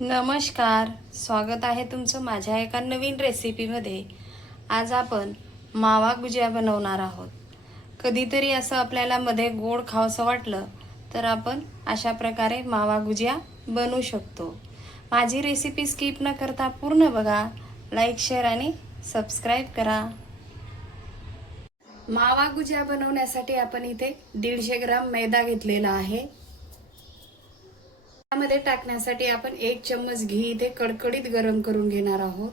नमस्कार, स्वागत आहे तुमचं माझ्या एका नवीन रेसिपीमध्ये। आज आपण मावा गुजिया बनवणार आहोत। कधीतरी असं आपल्याला मध्ये गोड खावंसं वाटलं तर आपण अशा प्रकारे मावा गुजिया बनवू शकतो। माझी रेसिपी स्किप न करता पूर्ण बघा, लाईक शेअर आणि सबस्क्राईब करा। मावा गुजिया बनवण्यासाठी आपण इथे 150 ग्राम मैदा घेतलेला आहे। त्यामध्ये टाकण्यासाठी आपण 1 चम्मच घी इथे कडकडीत गरम करून घेणार आहोत।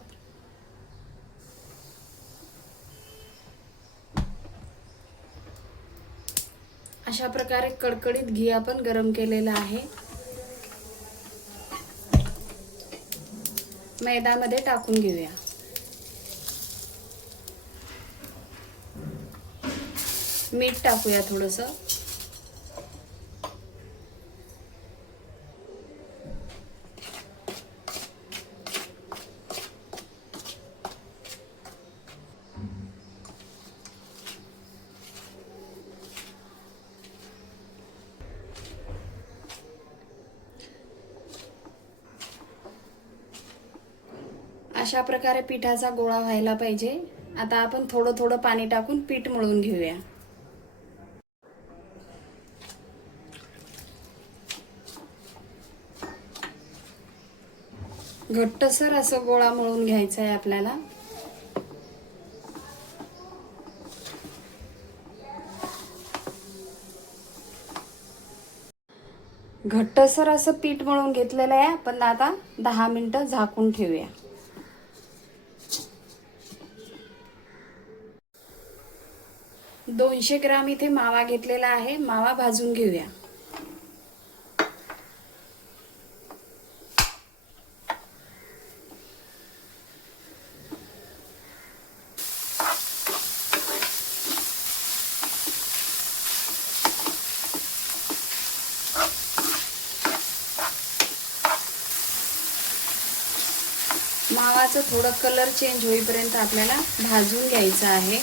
अशा प्रकारे कडकडीत घी आपण गरम केलेला आहे। मैद्यामध्ये टाकून घेऊया। मीठ टाकूया थोडंसं। अशा प्रकारे पिठाचा गोळा व्हायला पाहिजे। आता आपण थोडं थोडं पाणी टाकून पीठ मळून घेऊया। घट्टसर असं गोळा मळून घ्यायचा आहे आपल्याला। घट्टसर असं पीठ मळून घेतलेलं आहे। आपण आता 10 मिनिटं झाकून ठेवूया। दोनशे ग्राम इथे मावा घेतलेला आहे। मावा भाजून घेऊया। मावाचं थोडं कलर चेंज होईपर्यंत आपल्याला भाजून घ्यायचं आहे।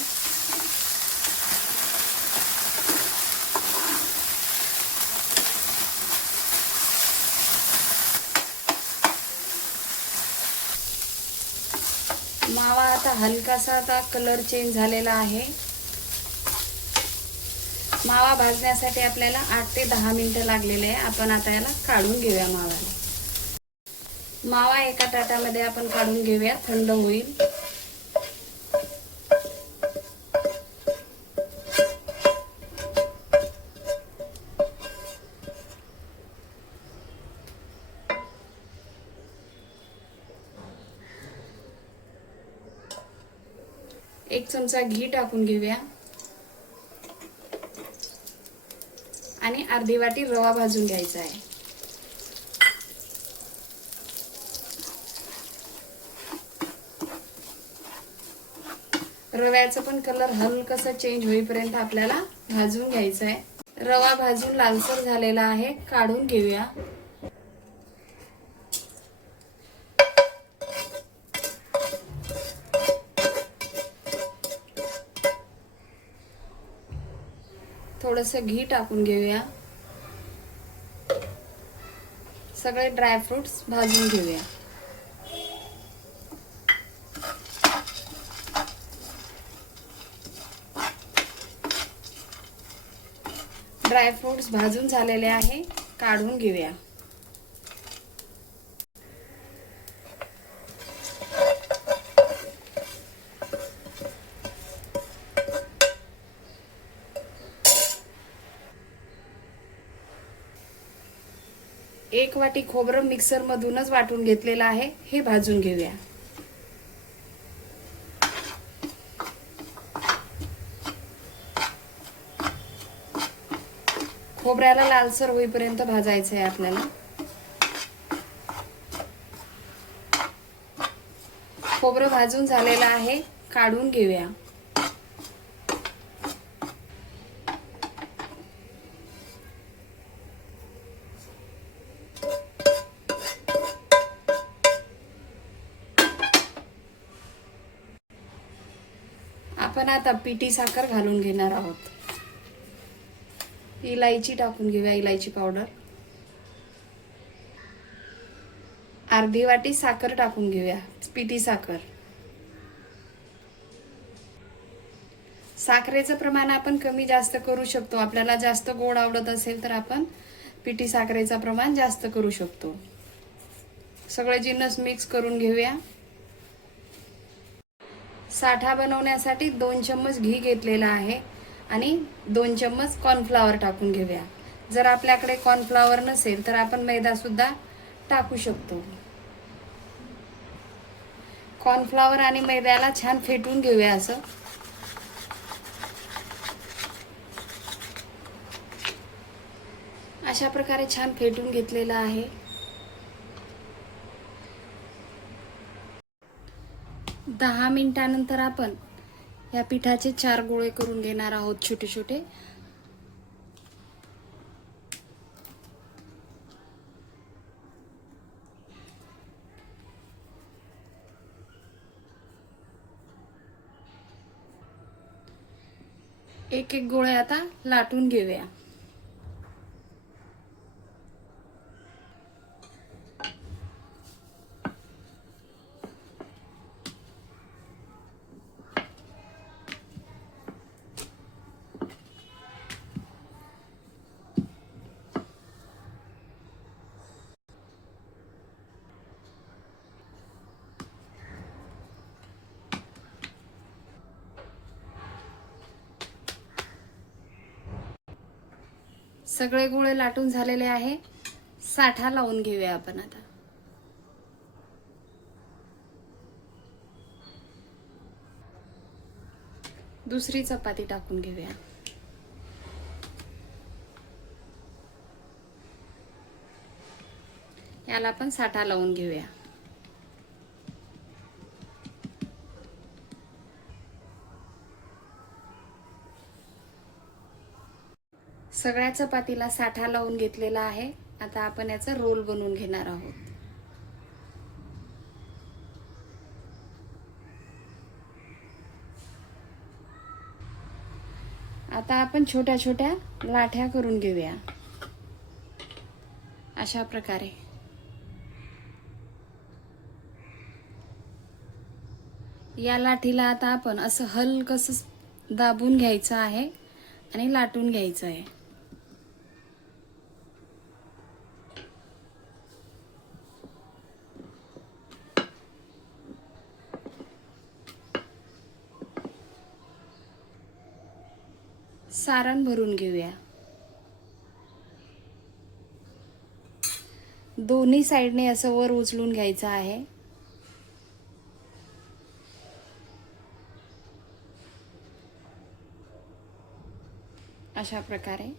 मावा आता हलकासा कलर चेंज झालेला आहे। मावा भाजण्यासाठी आपल्याला 8 ते 10 मिनिटं लागलेले आहे। आपण आता याला काढून घेऊया। मावा एका ताटामध्ये आपण काढून घेऊया, थंड होईल। एक चमचा घी टाकून घेऊया आणि अर्धी वाटी रवा भाजून घ्यायचा आहे। रव्याचा पण कलर हलकासा चेंज होईपर्यंत आपल्याला भाजून घ्यायचा आहे। रवा भाजून लालसर झालेला आहे, काढून घेऊया। थोडंसं घी टाकून घेऊया। सगळे ड्रायफ्रुट्स भाजून घेऊया। ड्रायफ्रुट्स भाजून झालेले आहे, काढून घेऊया। एक वाटी खोबरं मिक्सर मधूनच वाटून घेतलेलं आहे, हे भाजून घेऊया। खोबऱ्याला लालसर होईपर्यंत भाजायचं आहे आपल्याला। खोबरं भाजून झालेलं आहे, काढून घेऊया। आपण आता पिठी साखर घालून घेणार आहोत। इलायची टाकून घेऊया, इलायची पावडर। अर्धी वाटी साखर टाकून घेऊया, पिठी साखर. साखरेचं प्रमाण आपण कमी जास्त करू शकतो. आपल्याला जास्त गोड आवडत असेल तर आपण पिठी साखरेचं प्रमाण जास्त करू शकतो. सगळे जिन्नस मिक्स करून घेऊया. साठा बनवण्यासाठी 2 चम्मच घी घेतलेला आहे आणि 2 चम्मच कॉर्नफ्लॉवर टाकून घेऊया. जर आपल्याकडे कॉर्नफ्लॉवर नसेल तर आपण मैदा सुद्धा टाकू शकतो. कॉर्नफ्लॉवर आणि मैद्याला छान फेटून घेऊया. असं अशा प्रकारे छान फेटून घेतलेलं आहे. दहा मिनिटानंतर आपण या पिठाचे 4 गोळे करून घेणार आहोत, छोटे छोटे. एक एक गोळे आता लाटून घेऊया. सगळे गोळे लाटून झालेले आहे. साठा लावून घेऊया आपण आता. दुसरी चपाती टाकून घेऊया. याला पण साठा लावून घेऊया. सगळ्या चपातीला साठा लावून घेतलेला आहे. आता आपण याचा रोल बनवून घेणार आहोत. आता आपण छोट्या छोट्या लाठ्या करून घेऊया. अशा प्रकारे या लाठीला आता आपण असं हलकसं दाबून घ्यायचं आहे आणि लाटून घ्यायचं आहे. सारण भरून घेऊया. दोन्ही साइडने असं वर उचलून घ्यायचं आहे. अशा प्रकारे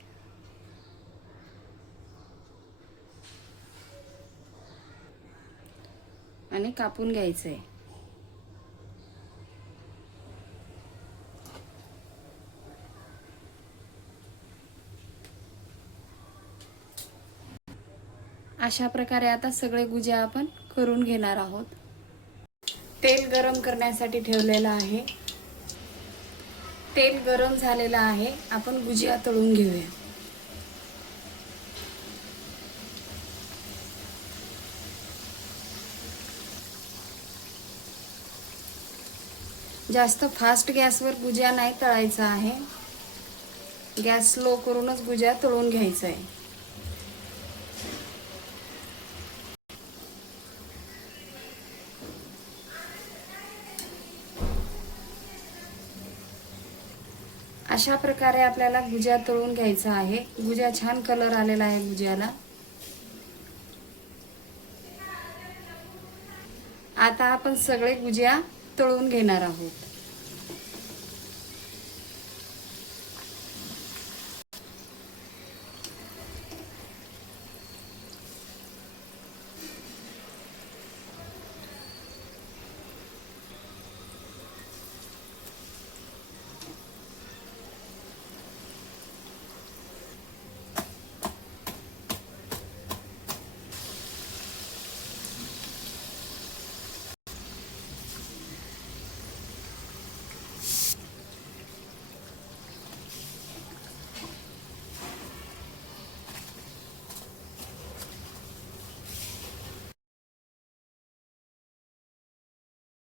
आणि कापून घ्यायचंय. अशा प्रकारे आता सगळे गुजिया आपण करून घेणार आहोत. तेल गरम करण्यासाठी ठेवलेलं आहे. तेल गरम झालेलं आहे. आपण गुजिया तळून घेऊया. जास्त फास्ट गॅसवर गुजिया नाही तळायचा आहे. गॅस स्लो करूनच गुजिया तळून घ्यायचा आहे. अशा प्रकारे आपल्याला गुजिया तळून घ्यायचा आहे. गुजिया छान कलर आलेला आहे गुजियाला. आता आपण सगळे गुजिया तळून घेणार आहोत.